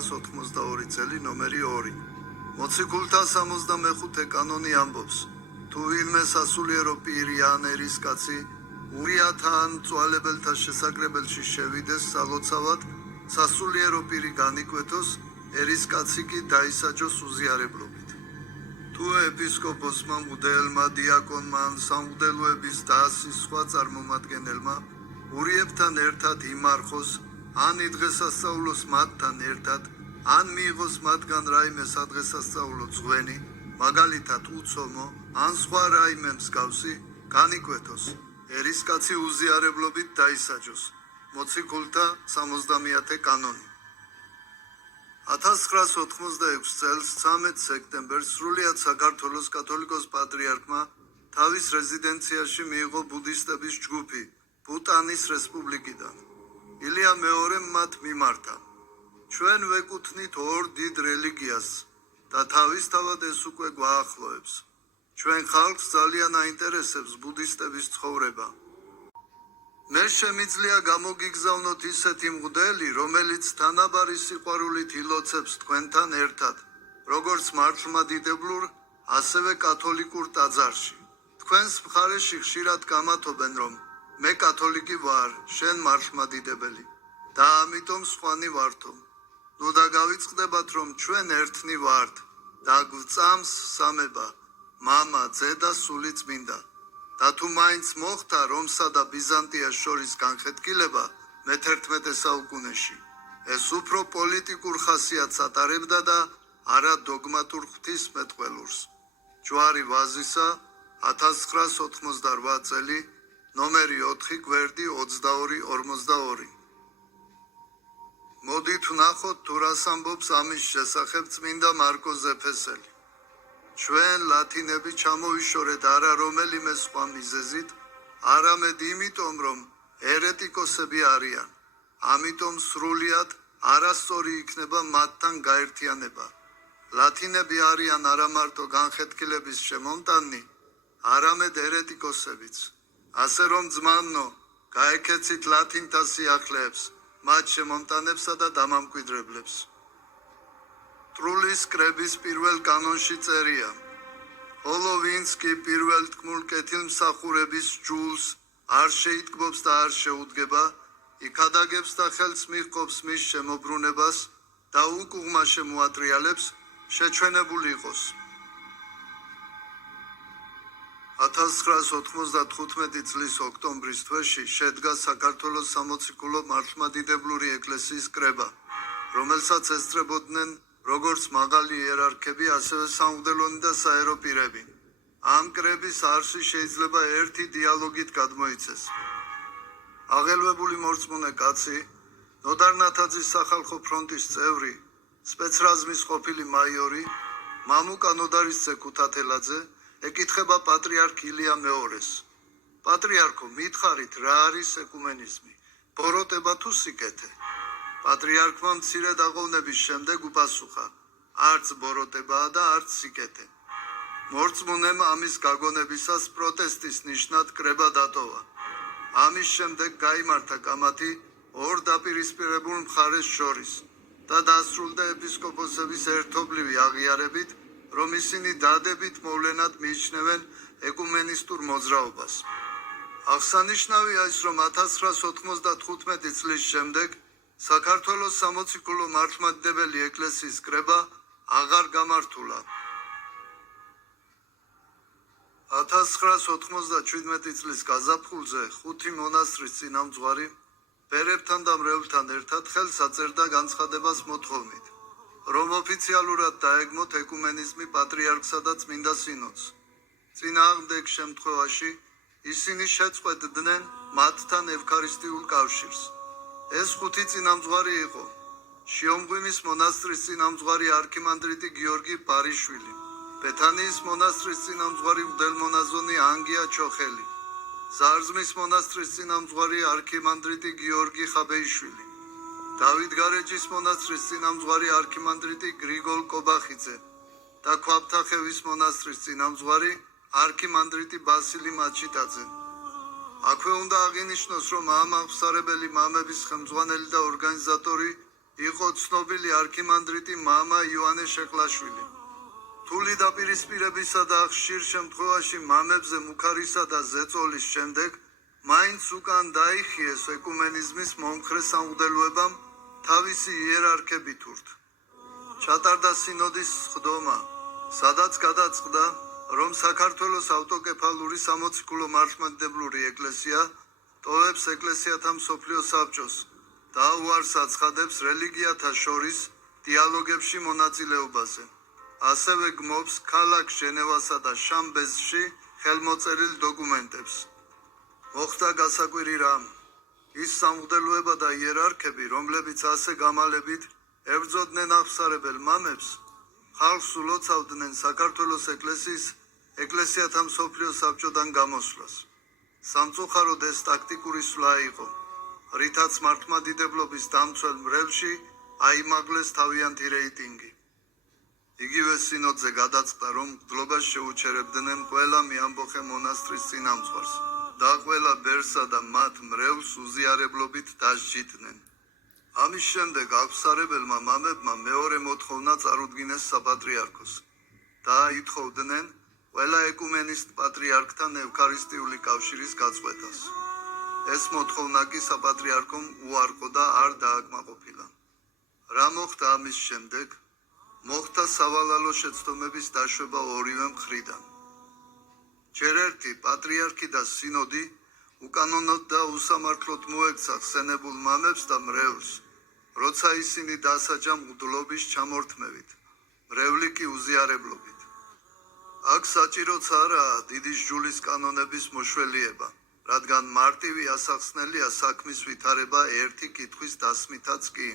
1982 წელი ნომერი 2. მოციქულთა 65 კანონი ამბობს: თუ ვინმე სასულიერო პირი ან ერისკაცი ურიათა ან მწვალებელთა შესაკრებელში შევიდეს სალოცავად, სასულიერო პირი განიკვეთოს, ერისკაცი კი დაისაჯოს უზიარებლობით. თუ ეპისკოპოსმა, მღვდელმა, დიაკონმა ან სამღვდელოების და ასის სხვა წარმომადგენელმა ურიებთან ერთად იმარხოს, ან იდღესასწაულოს მათთან ერთად, ან მიიღოს მათგან რაიმე სადღესასწაულო ძღვენი, მაგალითად უცომო, ან სხვა რაიმე მსგავსი, განიკვეთოს, ერისკაცი უზიარებლობით დაისაჯოს. მოციქულთა 70 კანონი. 1986 წელს 13 სექტემბერს სრულიად საქართველოს კათოლიკოს პატრიარქმა თავის რეზიდენციაში მიიღო ბუდისტების ჯგუფი ბუტანის რესპუბლიკიდან. ილია მეორემ მათ მიმართა: ჩვენ ვეკუთვნით ორ დიდ რელიგიას და თავისთავად ეს უკვე გვაახლოებს. ჩვენ ხალხს ძალიან აინტერესებს ბუდისტების ცხოვრება. მე შემიძლია გამოგიგზავნოთ ისეთი მღვდელი, რომელიც თანაბარი სიყვარულით ილოცებს თქვენთან ერთად, როგორც მართლმადიდებლურ, ასევე კათოლიკურ ტაძარში. თქვენს მხარეში ხშირად გამათობენ, რომ მე კათოლიკი ვარ, შენ მართლმადიდებელი და ამიტომ სხვანი ვართო. ნუ და გავიწყდებათ, რომ ჩვენ ერთნი ვართ და გვწამს სამება, მამა, ძე და სული წმინდა. და თუ მაინც მოხდა რომსა და ბიზანტიას შორის განხეთქილება მე-11 საუკუნეში, ეს უფრო პოლიტიკურ ხასიათს ატარებდა და არა დოგმატურ ღვთისმეტყველურს. ჯვარი ვაზისა, 1988 წელი, ნომერი 4, გვერდი 22-42. მოდით ვნახოთ, თუ რას ამბობს ამის შესახებ წმინდა მარკოზ ეფესელი. ჩვენ ლათინები ჩამოვიშორეთ არა რომელიმე სხვა მიზეზით, არამედ იმიტომ, რომ ერეტიკოსები არიან. ამიტომ სრულიად არასწორი იქნება მათთან გაერთიანება. ლათინები არიან არა მარტო განხეთქილების შემომტანი, არამედ ერეტიკოსებიც. ასე რომ ძმანო, გაეკეცით ლათინთა სიახლეებს, მათ შემომტანებსა და დამამკვიდრებლებს. ტრულის კრების პირველ კანონში წერია: ხოლო ვინც კი პირველ თქმულ კეთილმსახურების ჯულს არ შეიტკბობს და არ შეუდგება, იქადაგებს და ხელს მიჰყოფს მის შემოbrunებას და უკუღმა შემოატრიალებს, შეჩვენებული იყოს. 1995 წლის ოქტომბრის თვეში შედგა საქართველოს სამოციქულო მართლმადიდებლური ეკლესიის კრება, რომელსაც ესწრებოდნენ როგორც მაღალი იერარქები, ასევე სამღვდელოები და საერო პირები. ამ კრების არსი შეიძლება ერთი დიალოგით გადმოიცეს. აღელვებული მორწმუნე კაცი, ნოდარ ნათაძის სახალხო ფრონტის წევრი, სპეცრაზმის ყოფილი მაიორი, მამუკა ნოდარისძე ქუთათელაძე ეკითხება პატრიარქ ილია მეორეს: პატრიარქო, მითხარით, რა არის ეკუმენიზმი? ბოროტება თუ სიკეთე? პატრიარქმა მცირე დაღოვნების შემდეგ უპასუხა: არც ბოროტებაა და არც სიკეთე. მორწმუნემ ამის გაგონებისას პროტესტის ნიშნად კრება დატოვა. ამის შემდეგ გაიმართა კამათი ორ დაპირისპირებულ მხარეს შორის და დასრულდა ეპისკოპოსების ერთობლივი აღიარებით, რომ ისინი დადებით მოვლენად მიიჩნევენ ეკუმენისტურ მოძრაობას. აღსანიშნავია ის, რომ 1995 წლის შემდეგ საქართველოს სამოციქულო მართლმადიდებელი ეკლესიის კრება აღარ გამართულა. 1997 წლის გაზაფხულზე 5 მონასტრის წინამძღვარი ბერებთან და მრევლთან ერთად ხელს აწერდა განცხადებას მოთხოვნით, რომ ოფიციალურად დაეგმოთ ეკუმენიზმი პატრიარქსა და წმინდა სინოდს. წინააღმდეგ შემთხვევაში ისინი შეწყვეტდნენ მათთან ევქარისტიულ კავშირს. ეს 5 წინამძღვარი იყო: შიომღვიმის მონასტრის წინამძღვარი არქიმანდრიტი გიორგი პარიშვილი, ბეთანიის მონასტრის წინამძღვარი მღვდელმონაზონი ანგია ჩოხელი, ზარზმის მონასტრის წინამძღვარი არქიმანდრიტი გიორგი ხაბეიშვილი, დავითგარეჯის მონასტრის წინამძღვარი არქიმანდრიტი გრიგოლ კობახიძე და ქვაბთახევის მონასტრის წინამძღვარი არქიმანდრიტი ბასილი მაჩიტაძე. აქვე უნდა აღინიშნოს, რომ ამ აღმსარებელი მამების ხელმძღვანელი და ორგანიზატორი იყო ცნობილი არქიმანდრიტი მამა ივანე შეკლაშვილი. თული დაპირისპირებისა და ხშირ შემთხვევაში მამებზე მუქარისა და ზეწოლის შემდეგ მაინც უკან დაიხიეს ეკუმენიზმის მომხრე სამღვდელოებამ თავისი იერარქებით ურთ. ჩატარდა სინოდის სხდომა, სადაც გადაწყდა, რომ საქართველოს ავტოკეფალური სამოციქულო მართლმადიდებლური ეკლესია ტოვებს ეკლესიათა მსოფლიო საბჭოს და უარს აცხადებს რელიგიათა შორის დიალოგებში მონაწილეობაზე. ასევე გმობს ქალაქ ჟენევასა და შამბეზში ხელმოწერილ დოკუმენტებს. მოხდა გასაკვირი რამ. ის სამღვდელოება და იერარქები, რომლებიც ასე გამალებით ებრძოდნენ აღსარებელ მამებს, ხალხს ულოცავდნენ საქართველოს ეკლესიათა მსოფლიო საბჭოდან გამოსვლას. სამწუხაროდ ეს ტაქტიკური სვლა იყო, რითაც მართლმადიდებლობის დამცველ მრევლში აიმაღლეს თავიანთი რეიტინგი. იგივე სინოდზე გადაწყდა, რომ მღვდლობას შეუჩერებდნენ ყველა მეამბოხე მონასტრის წინამძღვარს და ყველა ბერსა და მათ მრევლს უზიარებლობით დასჯიდნენ. ამის შემდეგ აღსარებელმა მამებმა მეორე მოთხოვნა წარუდგინეს საპატრიარქოს და ითხოვდნენ ყველა ეკუმენისტ პატრიარქთან ევქარისტიული კავშირის გაწყვეტას. ეს მოთხოვნა კი საპატრიარქომ უარყო და არ დააკმაყოფილა. რა მოხდა ამის შემდეგ? მოხდა სავალალო შეცდომების დაშვება ორივე მხრიდან. ჯერ ერთი პატრიარქი და სინოდი უკანონოდ და უსამართლოდ მოექცა ხსენებულ მამებს და მრევლს, როცა ისინი დასაჯა მღვდლობის ჩამორთმევით, მრევლი კი უზიარებლობით. აქ საჭიროც არაა დიდი სჯულის კანონების მოშველიება, რადგან მარტივი ასახსნელია საქმის ვითარება ერთი კითხვის დასმითაც კი.